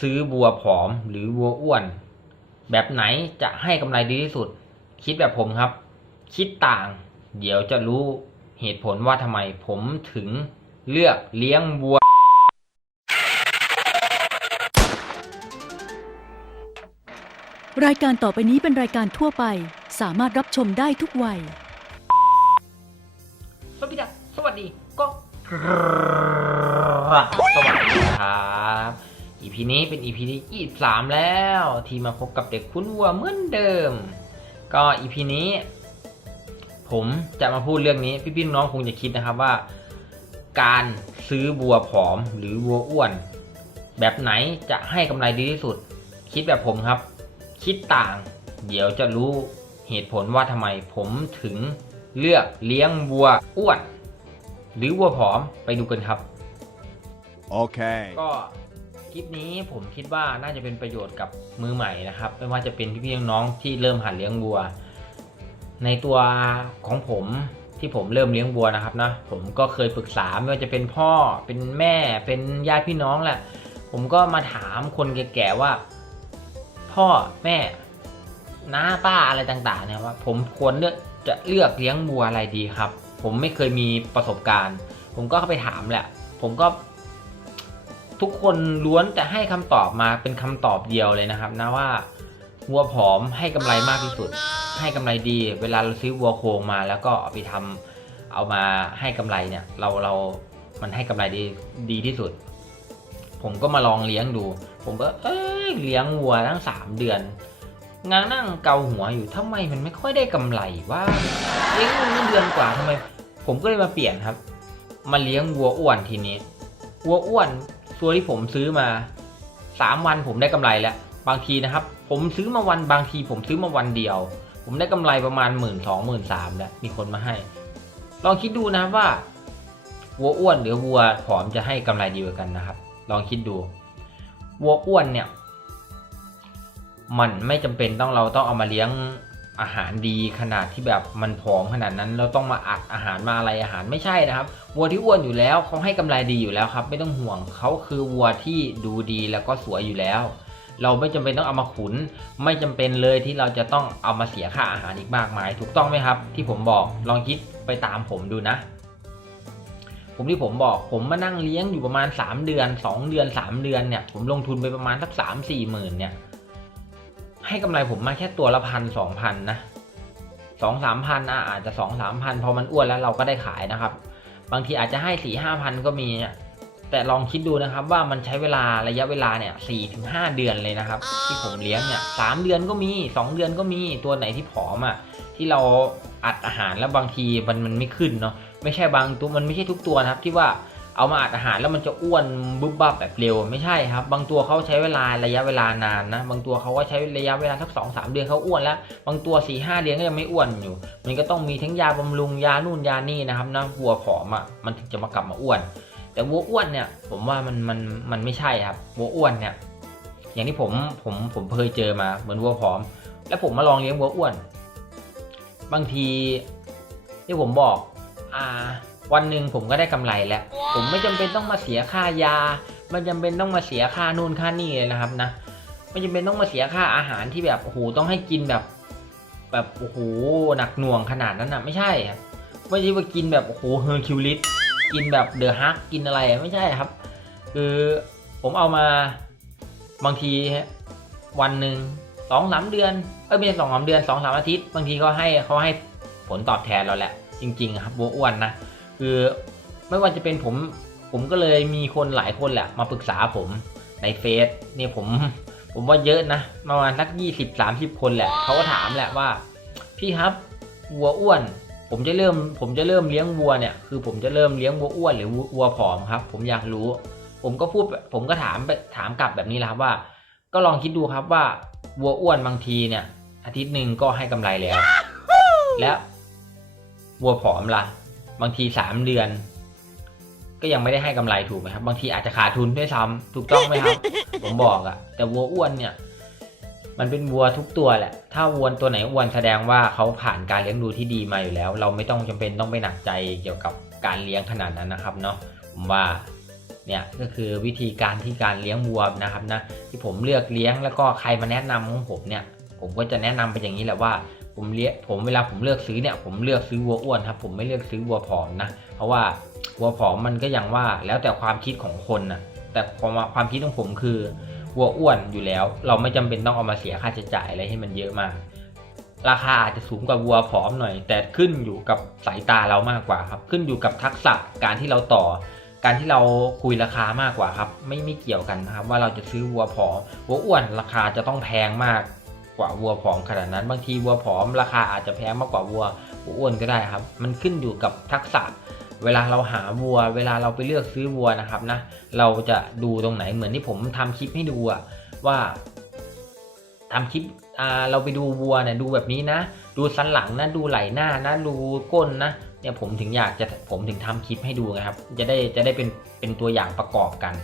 ซื้อวัวผอมหรือวัวอ้วน แบบไหนจะให้กำไรดีที่สุด คิดแบบผมครับ คิดต่าง เดี๋ยวจะรู้เหตุผลว่าทำไมผมถึงเลือกเลี้ยงวัว รายการต่อไปนี้เป็นรายการทั่วไป สามารถรับชมได้ทุกวัย สวัสดีครับสวัสดีก็กราบสวัสดีครับ EP นี้เป็น EP ที่ 23 แล้ว ที่มาพบกับเด็กคุ้นวัวเหมือนเดิม ก็ EP นี้ ผมจะมาพูดเรื่องนี้ พี่ๆน้องๆคงจะคิดนะครับว่า การซื้อวัวผอมหรือวัวอ้วน แบบไหนจะให้กำไรดีที่สุด คิดแบบผมครับ คิดต่าง เดี๋ยวจะรู้เหตุผลว่าทำไมผมถึงเลือกเลี้ยงวัวอ้วน หรือวัวผอมไปดูกันครับ Okay. ก็ค ลิปนี้ผมคิดว่าน่าจะเป็นประโยชน์กับมือใหม่นะครับ ไม่ว่าจะเป็นพี่ๆน้องๆที่เริ่มหัดเลี้ยงวัว ในตัวของผมที่ผมเริ่มเลี้ยงวัวนะครับนะผมก็เคยปรึกษาไม่ว่าจะเป็นพ่อเป็นแม่เป็นญาติพี่น้องแหละ ผมก็มาถามคนแก่ๆว่า พ่อแม่น้าป้าอะไรต่างๆเนี่ยว่าผมควรเลือกจะเลือกเลี้ยงวัวอะไรดีครับ ผมไม่เคยมีประสบการณ์ ผมก็เข้าไปถามแหละ ผมก็ ทุกคนล้วนแต่ให้คำตอบมาเป็นคำตอบเดียวเลยนะครับ นะว่าวัวผอมให้กำไรมากที่สุด ให้กำไรดี เวลาเราซื้อวัวโครงมาแล้วก็เอาไปทำเอามาให้กำไรเนี่ย เราเรามันให้กำไรดีดีที่สุด ผมก็มาลองเลี้ยงดู ผมก็เอ้ยเลี้ยงวัวตั้งสามเดือนงานนั่งเกาหัวอยู่ทำไมมันไม่ค่อยได้กำไรว่าเลี้ยงวัวเดือนกว่าทำไม ผมก็เลยมาเปลี่ยนครับ มาเลี้ยงวัวอ้วนทีนี้ วัวอ้วน ตัวที่ผมซื้อมาสามวันผมได้กำไรแล้ว บางทีนะครับ ผมซื้อมาวันบางที ผมซื้อมาวันเดียว ผมได้กำไรประมาณหมื่นสองหมื่นสามแล้วมีคนมาให้ ลองคิดดูนะว่าวัวอ้วนหรือวัวผอมจะให้กำไรดีกว่ากันนะครับ ลองคิดดูวัวอ้วนเนี่ย มันไม่จำเป็นต้องเราต้องเอามาเลี้ยง อาหารดีขนาดที่แบบมันผอมขนาดนั้นเราต้องมาอัดอาหารมาอะไรอาหารไม่ใช่นะครับวัวที่อ้วนอยู่แล้วเขาให้กำไรดีอยู่แล้วครับ ไม่ต้องห่วงเขาคือวัวที่ดูดีแล้วก็สวยอยู่แล้ว เราไม่จำเป็นต้องเอามาขุน ไม่จำเป็นเลยที่เราจะต้องเอามาเสียค่าอาหารอีกมากมาย ถูกต้องไหมครับ ที่ผมบอกลองคิดไปตามผมดูนะ ผมที่ผมบอกผมมานั่งเลี้ยงอยู่ประมาณ 3 เดือน 2 เดือน 3 เดือนเนี่ยผมลงทุนไปประมาณสัก3 4หมื่นเนี่ย ให้กำไรผมมาแค่ตัวละพันสองพันนะสองสามพันอะอาจจะสองสามพันพอมันอ้วนแล้วเราก็ได้ขายนะครับ บางทีอาจจะให้สี่ห้าพันก็มี แต่ลองคิดดูนะครับว่ามันใช้เวลาระยะเวลาเนี่ยสี่ถึงห้าเดือนเลยนะครับ ที่ผมเลี้ยงเนี่ยสามเดือนก็มีสองเดือนก็มีตัวไหนที่ผอมอะที่เราอัดอาหารแล้วบางทีมันมันไม่ขึ้นเนาะไม่ใช่บางตัวมันไม่ใช่ทุกตัวนะครับที่ว่า เอามาอัดอาหารแล้วมันจะอ้วนบึบบับแบบเร็วไม่ใช่ครับ บางตัวเขาใช้เวลาระยะเวลานานนะ บางตัวเขาก็ใช้ระยะเวลาสักสองสามเดือนเขาอ้วนแล้ว บางตัวสี่ห้าเดือนก็ยังไม่อ้วนอยู่ มันก็ต้องมีทั้งยาบำรุงยานู่นยานี่นะครับนะวัวผอมอะมันถึงจะมากลับมาอ้วน แต่วัวอ้วนเนี่ยผมว่ามันมันมันไม่ใช่ครับวัวอ้วนเนี่ยอย่างที่ผมผมผมเคยเจอมาเหมือนวัวผอม แล้วผมมาลองเลี้ยงวัวอ้วน บางทีที่ผมบอกอ่า วันหนึ่งผมก็ได้กำไรแล้ว ผมไม่จำเป็นต้องมาเสียค่ายา ไม่จำเป็นต้องมาเสียค่านู่นค่านี่เลยนะครับนะไม่จำเป็นต้องมาเสียค่าอาหารที่แบบโอ้โหต้องให้กินแบบแบบโอ้โหหนักหน่วงขนาดนั้นนะไม่ใช่ครับไม่ใช่ว่ากินแบบโอ้โหเฮอร์คิวลิสกินแบบเดอะฮักกินอะไรไม่ใช่ครับ คือผมเอามาบางทีวันหนึ่งสองสามเดือนเออไม่ใช่สองสามเดือนสองสามอาทิตย์ บางทีเขาให้เขาให้ผลตอบแทนเราแหละ จริง ๆ ครับวัวอ้วนนะ คือไม่ว่าจะเป็นผม ผมก็เลยมีคนหลายคนแหละ มาปรึกษาผมในเฟซเนี่ยผม ผมว่าเยอะนะประมาณสักยี่สิบสามสิบคนแหละเขาก็ถามแหละว่า พี่ครับวัวอ้วน ผมจะเริ่ม ผมจะเริ่มเลี้ยงวัวเนี่ย คือผมจะเริ่มเลี้ยงวัวอ้วนหรือวัวผอมครับ ผมอยากรู้ ผมก็พูด ผมก็ถามไปถามกลับแบบนี้แหละครับว่า ก็ลองคิดดูครับว่าวัวอ้วนบางทีเนี่ย อาทิตย์หนึ่งก็ให้กำไรแล้ว แล้ววัวผอมล่ะ บางทีสามเดือน ก็ยังไม่ได้ให้กำไรถูกไหมครับ บางทีอาจจะขาดทุนด้วยซ้ำถูกต้องไหมครับ ผมบอกอะแต่วัวอ้วนเนี่ย มันเป็นวัวทุกตัวแหละ ถ้าวัวตัวไหนอ้วนแสดงว่าเขาผ่านการเลี้ยงดูที่ดีมาอยู่แล้ว เราไม่ต้องจำเป็นต้องไปหนักใจเกี่ยวกับการเลี้ยงขนาดนั้นนะครับเนาะผมว่าเนี่ยก็คือวิธีการที่การเลี้ยงวัวนะครับนะที่ผมเลือกเลี้ยงแล้วก็ใครมาแนะนำของผมเนี่ย ผมก็จะแนะนำไปอย่างนี้แหละว่า ผมเลี้ยผมเวลาผมเลือกซื้อเนี่ยผมเลือกซื้อวัวอ้วนครับ ผมไม่เลือกซื้อวัวผอมนะเพราะว่าวัวผอมมันก็อย่างว่าแล้วแต่ความคิดของคนนะแต่ความความคิดของผมคือวัวอ้วนอยู่แล้ว เราไม่จำเป็นต้องเอามาเสียค่าใช้จ่ายอะไรให้มันเยอะมาก ราคาอาจจะสูงกว่าวัวผอมหน่อย แต่ขึ้นอยู่กับสายตาเรามากกว่าครับ ขึ้นอยู่กับทักษะการที่เราต่อ การที่เราคุยราคามากกว่าครับ ไม่ไม่เกี่ยวกันนะครับ ว่าเราจะซื้อวัวผอมวัวอ้วนราคาจะต้องแพงมาก กว่าวัวผอมขนาดนั้น บางทีวัวผอมราคาอาจจะแพงมากกว่าวัวอ้วนก็ได้ครับ มันขึ้นอยู่กับทักษะ เวลาเราหาวัว เวลาเราไปเลือกซื้อวัวนะครับนะ เราจะดูตรงไหนเหมือนที่ผมทำคลิปให้ดูอะว่าทำคลิปเราไปดูวัวเนี่ยดูแบบนี้นะ ดูสันหลังนะดูไหล่หน้านะดูก้นนะเนี่ยผมถึงอยากจะผมถึงทำคลิปให้ดูนะครับ จะได้จะได้เป็นเป็นตัวอย่างประกอบกัน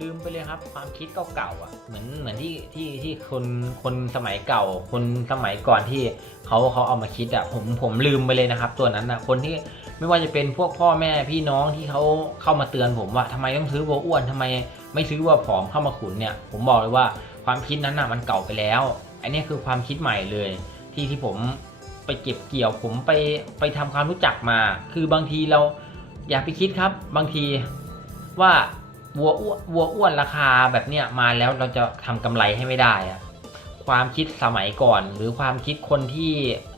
ลืมไปเลยครับ ความคิดเก่าๆอะเหมือนเหมือนที่ที่ที่คนคนสมัยเก่า คนสมัยก่อนที่เขาเขาเอามาคิดอะผมผมลืมไปเลยนะครับ ตัวนั้นอะคนที่ไม่ว่าจะเป็นพวกพ่อแม่พี่น้องที่เขาเข้ามาเตือนผมว่าทำไมต้องซื้อวัวอ้วนทำไม ไม่ซื้อวัวผอมเข้ามาขุนเนี่ย ผมบอกเลยว่าความคิดนั้นน่ะมันเก่าไปแล้ว อันนี้คือความคิดใหม่เลย ที่ที่ผมไปเก็บเกี่ยวผมไปไปทำความรู้จักมา คือบางทีเราอย่าไปคิดครับ บางทีว่า วัวอ้วนวัวอ้วนราคาแบบเนี้ยมาแล้วเราจะทำกำไรให้ไม่ได้อะความคิดสมัยก่อน หรือความคิดคนที่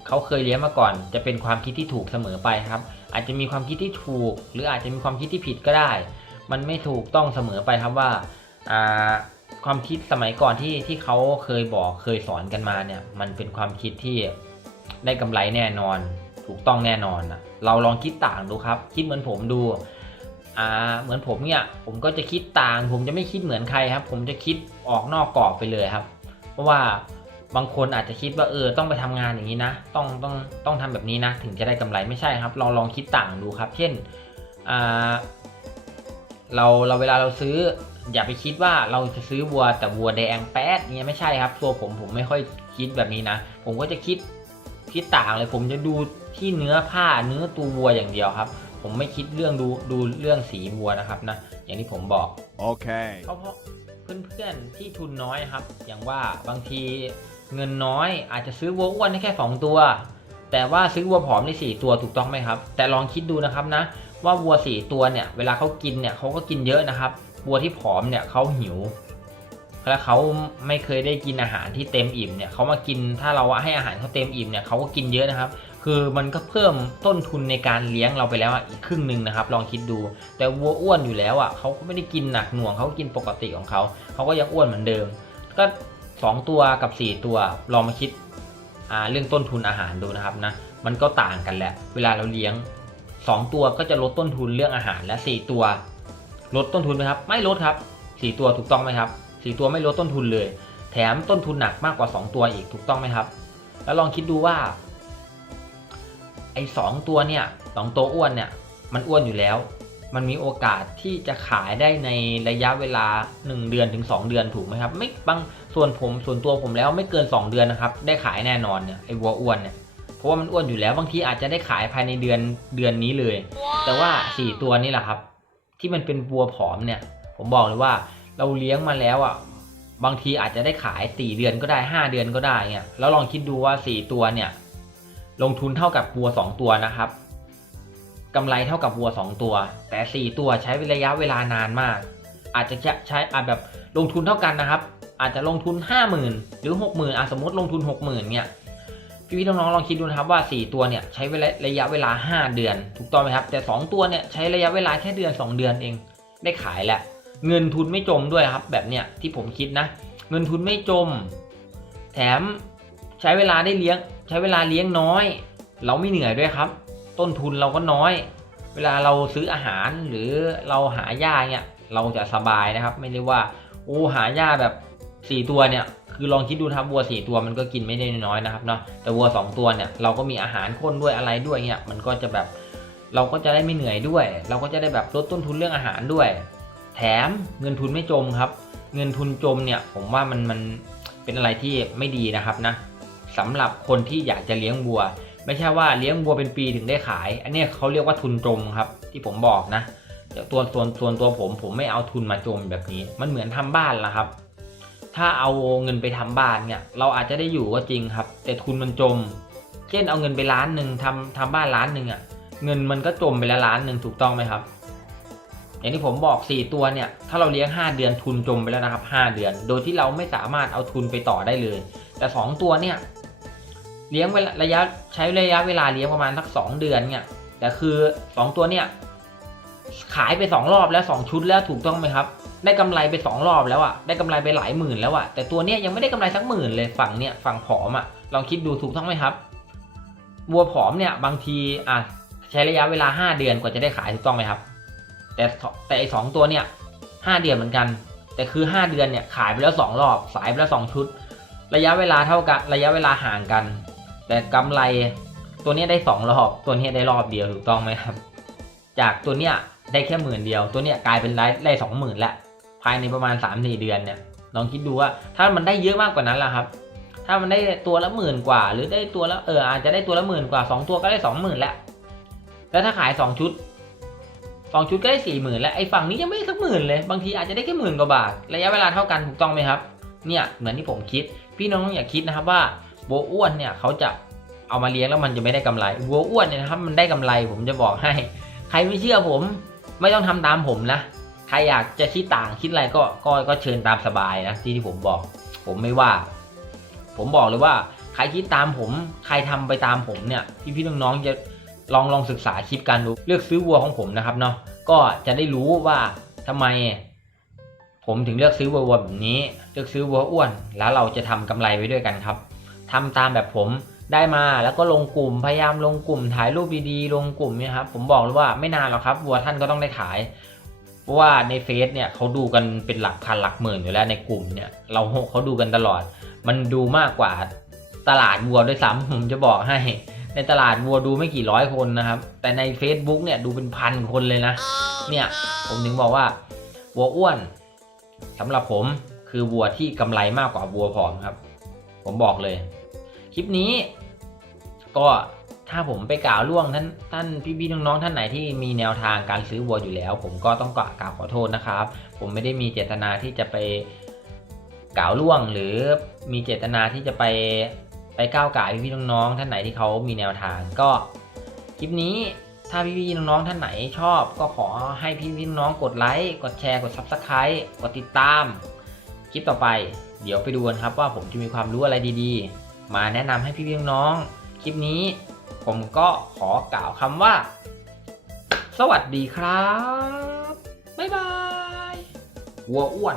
เขาเคยเลี้ยงมาก่อน จะเป็นความคิดที่ถูกเสมอไปครับ อาจจะมีความคิดที่ถูก หรืออาจจะมีความคิดที่ผิดก็ได้ มันไม่ถูกต้องเสมอไปครับว่าความคิดสมัยก่อนที่ที่เขาเคยบอกเคยสอนกันมาเนี่ยมันเป็นความคิดที่ได้กำไรแน่นอน ถูกต้องแน่นอนนะเราลองคิดต่างดูครับ คิดเหมือนผมดู อ่าเหมือนผมเนี่ยผมก็จะคิดต่าง ผมจะไม่คิดเหมือนใครครับ ผมจะคิดออกนอกกรอบไปเลยครับ เพราะว่าบางคนอาจจะคิดว่าเออต้องไปทำงานอย่างนี้นะ ต้องต้องต้องทำแบบนี้นะ ถึงจะได้กำไรไม่ใช่ครับเราลองคิดต่างดูครับ เช่นอ่าเราเราเวลาเราซื้อ อย่าไปคิดว่าเราจะซื้อวัวแต่วัวแดงแป๊ดเนี่ยไม่ใช่ครับตัวผมผมไม่ค่อยคิดแบบนี้นะ ผมก็จะคิดคิดต่างเลย ผมจะดูที่เนื้อผ้าเนื้อตัววัวอย่างเดียวครับ ผมไม่คิดเรื่องดูดูเรื่องสีวัวนะครับนะ อย่างที่ผมบอก Okay. เพราะเพราะเพื่อนๆที่ทุนน้อยครับ อย่างว่าบางทีเงินน้อยอาจจะซื้อวัวอ้วนได้แค่ 2 ตัว แต่ว่าซื้อวัวผอมได้4ตัวถูกต้องไหมครับ แต่ลองคิดดูนะครับนะ ว่าวัว4ตัวเนี่ย เวลาเขากินเนี่ยเขาก็กินเยอะนะครับวัวที่ผอมเนี่ยเขาหิวแล้วเขาไม่เคยได้กินอาหารที่เต็มอิ่มเนี่ยเขามากินถ้าเราให้อาหารเขาเต็มอิ่มเนี่ยเขาก็กินเยอะนะครับ คือมันก็เพิ่มต้นทุนในการเลี้ยงเราไปแล้วอีกครึ่งหนึ่งนะครับ ลองคิดดู แต่วัวอ้วนอยู่แล้วอะเขาก็ไม่ได้กินหนักหน่วงเขาก็กินปกติของเขาเขาก็ยังอ้วนเหมือนเดิม ก็ 2 ตัวกับ 4 ตัวลองมาคิดเรื่องต้นทุนอาหารดูนะครับนะมันก็ต่างกันแหละ เวลาเราเลี้ยง 2 ตัวก็จะลดต้นทุนเรื่องอาหารและ 4 ตัว ลดต้นทุนไหมครับ ไม่ลดครับ 4 ตัวถูกต้องไหมครับ4ตัวไม่ลดต้นทุนเลย แถมต้นทุนหนักมากกว่า 2 ตัวอีกถูกต้องไหมครับ แล้วลองคิดดูว่า อ้สองตัวเนี่ยสองตัวอ้วนเนี่ยมันอ้วนอยู่แล้ว มันมีโอกาสที่จะขายได้ในระยะเวลา 1 เดือนถึง 2 เดือนถูกไหมครับ ไม่บางส่วนผมส่วนตัวผมแล้วไม่เกิน 2 เดือนนะครับ ได้ขายแน่นอนเนี่ยไอ้วัวอ้วนเนี่ยเพราะว่ามันอ้วนอยู่แล้วบางทีอาจจะได้ขายภายในเดือนเดือนนี้เลย แต่ว่า 4 ตัวนี่แหละครับ ที่มันเป็นวัวผอมเนี่ยผมบอกเลยว่าเราเลี้ยงมาแล้วอะบางทีอาจจะได้ขาย 4 เดือนก็ได้ 5 เดือนก็ได้เนี่ยแล้วลองคิดดูว่า 4 ตัวเนี่ย ลงทุนเท่ากับวัว 2 ตัวนะครับกำไรเท่ากับวัว 2 ตัว แต่ 4 ตัวใช้ระยะเวลานานมาก อาจจะใช้อาจแบบลงทุนเท่ากันนะครับ อาจจะลงทุน 50,000 หรือ 60,000อะสมมติลงทุน 60,000เนี่ยพี่ๆน้องๆลองคิดดูนะครับว่า 4 ตัวเนี่ยใช้ระยะเวลา 5 เดือน ถูกต้องไหมครับ แต่ 2 ตัวเนี่ยใช้ระยะเวลาแค่เดือน 2 เดือนเอง ได้ขายแหละเงินทุนไม่จมด้วยครับ แบบเนี้ยที่ผมคิดนะ เงินทุนไม่จม แถมใช้เวลาได้เลี้ยง ใช้เวลาเลี้ยงน้อย เราไม่เหนื่อยด้วยครับ ต้นทุนเราก็น้อย เวลาเราซื้ออาหารหรือเราหาหญ้าเนี่ยเราจะสบายนะครับ ไม่ได้ว่าโอ้หาหญ้าแบบ 4 ตัวเนี่ยคือลองคิดดูครับวัว 4 ตัวมันก็กินไม่ได้น้อยนะครับเนาะแต่วัว 2 ตัวเนี่ยเราก็มีอาหารข้นด้วยอะไรด้วยเนี่ยมันก็จะแบบเราก็จะได้ไม่เหนื่อยด้วย เราก็จะได้แบบลดต้นทุนเรื่องอาหารด้วย แถมเงินทุนไม่จมครับ เงินทุนจมเนี่ยผมว่ามันมันเป็นอะไรที่ไม่ดีนะครับนะ สำหรับคนที่อยากจะเลี้ยงวัว ไม่ใช่ว่าเลี้ยงวัวเป็นปีถึงได้ขาย อันนี้เขาเรียกว่าทุนจมครับ ที่ผมบอกนะตัวส่วนส่วนตัวผมผมไม่เอาทุนมาจมแบบนี้ มันเหมือนทำบ้านละครับ ถ้าเอาเงินไปทำบ้านเนี่ยเราอาจจะได้อยู่ก็จริงครับ แต่ทุนมันจม เช่นเอาเงินไปล้านหนึ่งทำทำบ้านล้านหนึ่งอะ่ะเงินมันก็จมไปแล้วล้านหนึ่งถูกต้องไหมครับ อย่างที่ผมบอกสี่ตัวเนี่ย ถ้าเราเลี้ยงห้าเดือนทุนจมไปแล้วนะครับห้าเดือน โดยที่เราไม่สามารถเอาทุนไปต่อได้เลย แต่สองตัวเนี่ย เลี้ยงเวลาระยะใช้ระยะเวลาเลี้ยงประมาณสักสองเดือนเนี่ยแต่คือสองตัวเนี่ยขายไปสองรอบแล้วสองชุดแล้วถูกต้องไหมครับ ได้กำไรไปสองรอบแล้วอะได้กำไรไปหลายหมื่นแล้วอะแต่ตัวเนี้ยยังไม่ได้กำไรสักหมื่นเลยฝั่งเนี่ยฝั่งผอมอะลองคิดดูถูกต้องไหมครับวัวผอมเนี่ยบางทีอะใช้ระยะเวลาห้าเดือนกว่าจะได้ขายถูกต้องไหมครับ แต่แต่ไอสองตัวเนี่ยห้าเดือนเหมือนกัน แต่คือห้าเดือนเนี่ยขายไปแล้วสองรอบ สายไปแล้วสองชุด ระยะเวลาเท่ากันระยะเวลาห่างกัน แต่กำไรตัวนี้ได้สองรอบตัวนี้ได้รอบเดียวถูกต้องไหมครับ จากตัวเนี้ยได้แค่หมื่นเดียว ตัวเนี้ยกลายเป็นได้ได้สองหมื่นละภายในประมาณ3ามสี่เดือนเนี่ยลองคิดดูว่าถ้ามันได้เยอะมากกว่านั้นล่ะครับ ถ้ามันได้ตัวละหมื่นกว่า หรือได้ตัวละเอออาจจะได้ตัวละหมื่นกว่าสองตัวก็ได้สองหมื่นล้วแล้วถ้าขายสองชุดสองชุดก็ได้สี่หมื่นแล้วไอ้ฝั่งนี้ยังไม่ได้สักหมื่นเลยบางทีอาจจะได้แค่หมื่นกว่าบาทระยะเวลาเท่ากันถูกต้องไหมครับเนี่ยเหมือนที่ผมคิด พี่น้องอย่าคิดนะครับว่า โบวอ้วนเนี่ยเขาจะเอามาเลี้ยงแล้วมันจะไม่ได้กำไรวัวอ้วนเนี่ยนะครับมันได้กำไรผมจะบอกให้ ใครไม่เชื่อผม ไม่ต้องทำตามผมนะใครอยากจะคิดต่างคิดอะไรก็ก็ก็เชิญตามสบายนะที่ที่ผมบอก ผมไม่ว่า ผมบอกเลยว่า ใครคิดตามผม ใครทำไปตามผมเนี่ยพี่พี่น้องๆจะลองลองศึกษาคลิปการดูเลือกซื้อวัวของผมนะครับเนาะก็จะได้รู้ว่าทำไม ผมถึงเลือกซื้อวัวแบบนี้ เลือกซื้อวัวอ้วน แล้วเราจะทำกำไรไว้ด้วยกันครับ ทำตามแบบผมได้มาแล้วก็ลงกลุ่มพยายามลงกลุ่มถ่ายรูปดีๆลงกลุ่มเนี่ยครับผมบอกเลยว่าไม่นานหรอกครับวัวท่านก็ต้องได้ขาย เพราะว่าในเฟซเนี่ยเขาดูกันเป็นหลักพันหลักหมื่นอยู่แล้วในกลุ่มเนี่ยเราเขาดูกันตลอด มันดูมากกว่าตลาดวัวด้วยซ้ำผมจะบอกให้ ในตลาดวัวดูไม่กี่ร้อยคนนะครับ แต่ใน Facebook เนี่ยดูเป็นพันคนเลยนะ เนี่ยผมถึงบอกว่าวัวอ้วนสำหรับผมคือวัวที่กำไรมากกว่าวัวผอมครับ ผมบอกเลย ลิปนี้ ก็ถ้าผมไปกล่าวล่วงท่านท่านพี่ๆน้องๆท่านไหนที่มีแนวทางการซื้อวัวอยู่แล้ว ผมก็ต้องกล่าวขอโทษนะครับ ผมไม่ได้มีเจตนาที่จะไปกล่าวล่วง หรือมีเจตนาที่จะไปไปก้าวไก่พี่ๆน้องๆท่านไหนที่เขามีแนวทางก็คลิปนี้ถ้าพี่ๆน้องๆท่านไหนชอบ ก็ขอให้พี่ๆน้องๆกดไลค์กดแชร์กด Subscribe กดติดตาม คลิปต่อไป เดี๋ยวไปดูกันครับว่าผมจะมีความรู้อะไรดีๆ มาแนะนำให้พี่พี่น้องคลิปนี้ ผมก็ขอกล่าวคำว่า สวัสดีครับ บ๊ายบาย วัวอ้วน